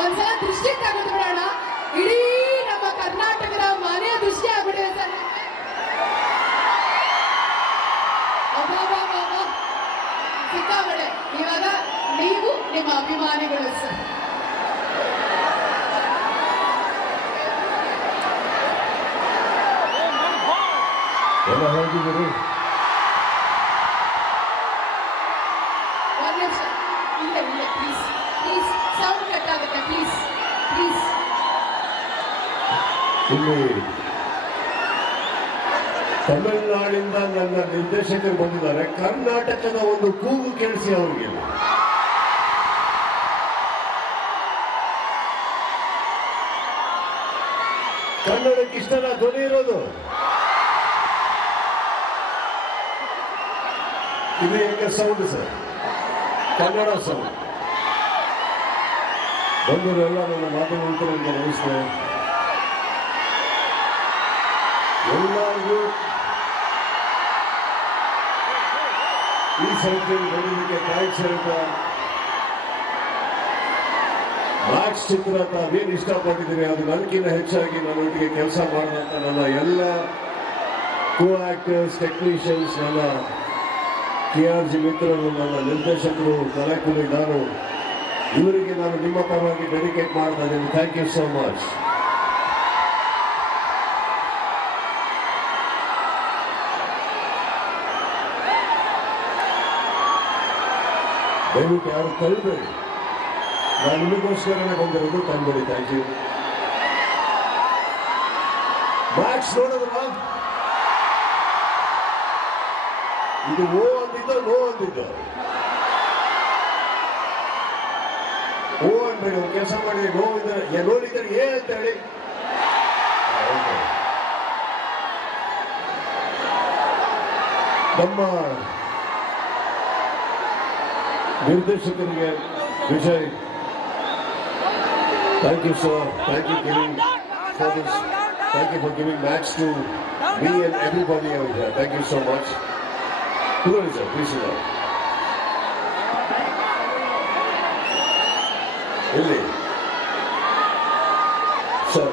ಒಂದ್ಸಲ ದೃಷ್ಟಿ ತೆಗೆದುಬಿಡೋಣ ಇಡೀ ನಮ್ಮ ಕರ್ನಾಟಕದ ಮನೆ ದೃಷ್ಟಿ ಆಗ್ಬಿಟ್ಟಿದೆ ಸರ್. ಸಿಕ್ಕಾಪಟ್ಟೆ. ಇವಾಗ ನೀವು ನಿಮ್ಮ ಅಭಿಮಾನಿಗಳು ಸರ್. ಎಲ್ಲ ಹೇಗಿದ್ದೀರಿ? ಒಂದ್ ನಿಮಿಷ. ಇಲ್ಲ ಇಲ್ಲ ಪ್ಲೀಸ್ ಇಲ್ಲಿ ತಮಿಳುನಾಡಿಂದ ನನ್ನ ನಿರ್ದೇಶಕರು ಬಂದಿದ್ದಾರೆ. ಕರ್ನಾಟಕದ ಒಂದು ಕೂಗು ಕೇಳಿಸಿ ಅವರಿಗೆ. ಕನ್ನಡಕ್ಕೆ ಇಷ್ಟನ ಧ್ವನಿ ಇರೋದು? ಇದು ಹೆಂಗ ಸೌಂಡ್ ಸರ್? ಕನ್ನಡ ಸೌಂಡ್ ಬಂದವರೆಲ್ಲ ನನ್ನ ಮಾತನಾಡ್ತಾರೆ ಅಂತ ನಮಸ್ತೆ ಎಲ್ಲರಿಗೂ ಈ ಸಂಖ್ಯೆಯಲ್ಲಿ ಬಂದಿದ್ದಕ್ಕೆ ಥ್ಯಾಂಕ್ಸ್ ಹೇಳ್ತಾ ಮ್ಯಾಕ್ಸ್ ಚಿತ್ರ ತಾವೇನು ಇಷ್ಟಪಟ್ಟಿದ್ದೀರಿ ಅದು ನನಗಿಂತ ಹೆಚ್ಚಾಗಿ ನನ್ನೊಟ್ಟಿಗೆ ಕೆಲಸ ಮಾಡಿದಂಥ ನನ್ನ ಎಲ್ಲ ಕೋ ಆಕ್ಟರ್ಸ್ ಟೆಕ್ನಿಷಿಯನ್ಸ್ ನನ್ನ ಕೆ ಆರ್ ಜಿ ಮಿತ್ರರು, ನನ್ನ ನಿರ್ದೇಶಕರು ನಾನು ಇವರಿಗೆ ನಾನು ನಿಮ್ಮ ಪರವಾಗಿ ಡೆಡಿಕೇಟ್ ಮಾಡ್ತಾ ಇದ್ದೀನಿ. ಥ್ಯಾಂಕ್ ಯು ಸೋ ಮಚ್ ದಯವಿಟ್ಟು ಯಾರು ತಳ್ಳಬೇಡಿ ನಾನು ನಿಮಗೋಸ್ಕರನೇ ಬಂದಿರೋದು ತಂದ್ಬೇಡಿ ಥ್ಯಾಂಕ್ ಯು ಮ್ಯಾಕ್ಸ್ ನೋಡಿದ್ರ? ಇದು ಓ ಅಂದಿದ್ದ, ನೋ ಅಂದಿದ್ದ? ಓ ಅನ್ಬೇಡಿ ಒಂದು ಕೆಲಸ ಮಾಡಿ ನೋ ಇದ್ದಾರೆ ನೋಡಿದ್ರೆ ಏ ಅಂತ ಹೇಳಿ ಹಾ, okay. ನಮ್ಮ ನಿರ್ದೇಶಕರಿಗೆ Vijay. Thank you sir thank you giving for this thank you for giving much to me and everybody over here thank you so much ಕೂತ್ಕೊಳ್ಳಿ ಸರ್ ಪ್ಲೀಸ್ ಇಲ್ಲ ಎಲ್ಲಿ ಸರ್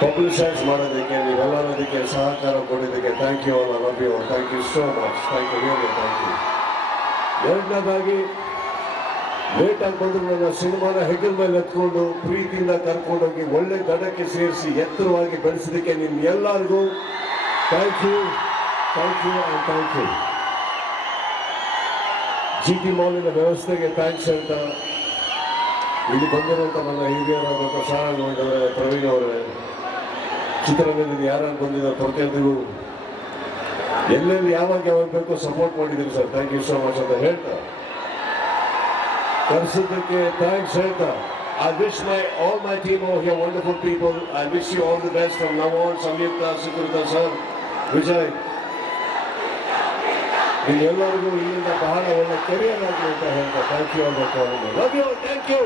ಪಬ್ಲಿಸೈಸ್ ಮಾಡೋದಕ್ಕೆ ನೀವೆಲ್ಲರೂ ಅದಕ್ಕೆ ಸಹಕಾರ ಕೊಡೋದಕ್ಕೆ thank you all love you thank you so much thank you really thank you ಎರಡನೇದಾಗಿ ಲೇಟಾಗಿ ಬಂದ್ರು ನನ್ನ ಸಿನಿಮಾನ ಹೆಗಲ ಮೇಲೆ ಎತ್ಕೊಂಡು, ಪ್ರೀತಿಯಿಂದ ಕರ್ಕೊಂಡೋಗಿ ಒಳ್ಳೆ ದಡಕ್ಕೆ ಸೇರಿಸಿ ಎತ್ತರವಾಗಿ ಬೆಳೆಸೋದಕ್ಕೆ ನಿಮ್ಮ ಎಲ್ಲರಿಗೂ thank you thank you and thank you G T ಮಾಲಿನ ವ್ಯವಸ್ಥೆಗೆ ಥ್ಯಾಂಕ್ಸ್ ಅಂತ. ಇಲ್ಲಿ ಬಂದಿರುವಂಥ ನನ್ನ ಹಿರಿಯರಾದಂಥ ಸಾರಂಗ್ ಅವರೇ ಪ್ರವೀಣ್ ಅವರೇ ಚಿತ್ರರಂಗದಲ್ಲಿ ಯಾರು ಬಂದಿದ್ದಾರೆ ಪ್ರತಿಯೊಂದಿಗೂ ಎಲ್ಲೆಲ್ಲಿ ಯಾವಾಗ ಯಾವಾಗ ಬೇಕೋ ಸಪೋರ್ಟ್ ಮಾಡಿದ್ದೀರಿ sir. Thank you so much ಅಂತ ಹೇಳ್ತಾ. ಕರೆಸಿದ್ದಕ್ಕೆ ಥ್ಯಾಂಕ್ಸ್ ಹೇಳ್ತಾ. I wish my all my team of your wonderful people I wish you all the best from now on Samyuktha Sukrutha sir Vijay ನಿಮ್ಮೆಲ್ಲರಿಗೂ ಇಲ್ಲಿಂದ ಬಹಳ ಒಳ್ಳೆ ಕೆರಿಯರ್ ಆಗಲಿ ಅಂತ ಹೇಳ್ತಾ. Thank you all love you thank you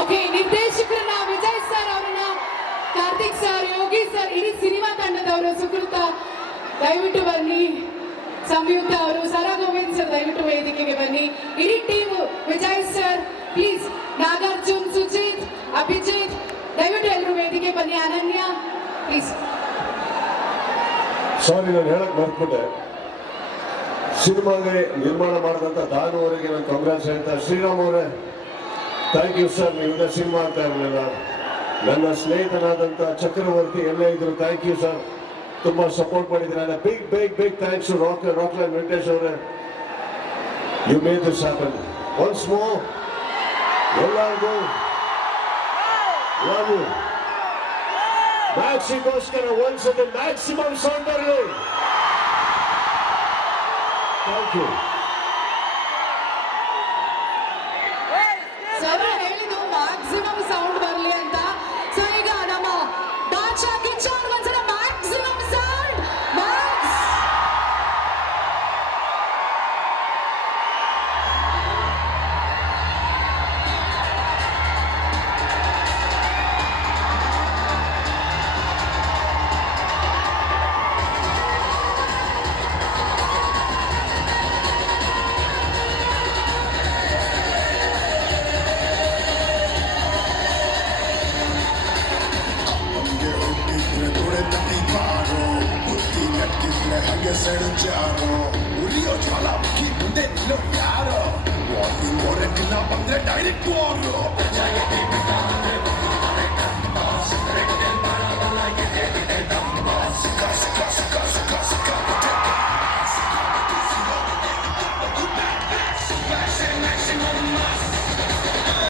okay, ನಿರ್ದೇಶಕರನ್ನ Vijay sir ಅವ್ರನ್ನ Karthik sir Yogi sir ಇಡೀ cinema ತಂಡದವರು ಸುಕೃತ ದಯವಿಟ್ಟು ಬನ್ನಿ. ಸಂಯುಕ್ತ ಅವರು, ಸರಾ ಗೋವಿಂದ್ ಸರ್ ದಯವಿಟ್ಟು ವೇದಿಕೆಗೆ ಬನ್ನಿ. ಇಡೀ team Vijay sir please Nagarjun, Sujith, Abhijith, ದಯವಿಟ್ಟು ಎಲ್ಲರೂ ವೇದಿಕೆ ಬನ್ನಿ. ಅನನ್ಯ ಪ್ಲೀಸ್ ಸಾರಿ ನಾನು ಹೇಳಕ್ ಮರ್ತ್ಬಿಟ್ಟೆ. ಸಿನಿಮಾಗೆ ನಿರ್ಮಾಣ ಮಾಡಿದಂತ ದಾನು ಅವರಿಗೆ ನಾನು ಕಾಂಗ್ರೆಸ್ ಹೇಳ್ತಾ ಶ್ರೀರಾಮ್ ಅವರೇ ಥ್ಯಾಂಕ್ ಯು ಸರ್ ನೀವು ಸಿನಿಮಾ ಅಂತ ಇರಲಿಲ್ಲ ನನ್ನ ಸ್ನೇಹಿತನಾದಂಥ ಚಕ್ರವರ್ತಿ ಎಲ್ಲೇ ಇದ್ರು ಥ್ಯಾಂಕ್ ಯು ಸರ್ ತುಂಬಾ ಸಪೋರ್ಟ್ ಮಾಡಿದ್ರೆ big big big thanks Rock Rockline Venkatesh ಅವರೇ. You made this happen once more ಎಲ್ಲರಿಗೂ. ಲವ್ ಯು ಮ್ಯಾಕ್ಸಿಗೋಸ್ಕರ ಒಂದ್ಸತಿ ಮ್ಯಾಕ್ಸಿಮಮ್ ಸೌಂಡ್ ಬರಲಿ. Thank you 게 새는지 알아 우리 여자라 기분데 너 알아 원빈 노래 끝나 밤내 나를 꼬르 자기 비비다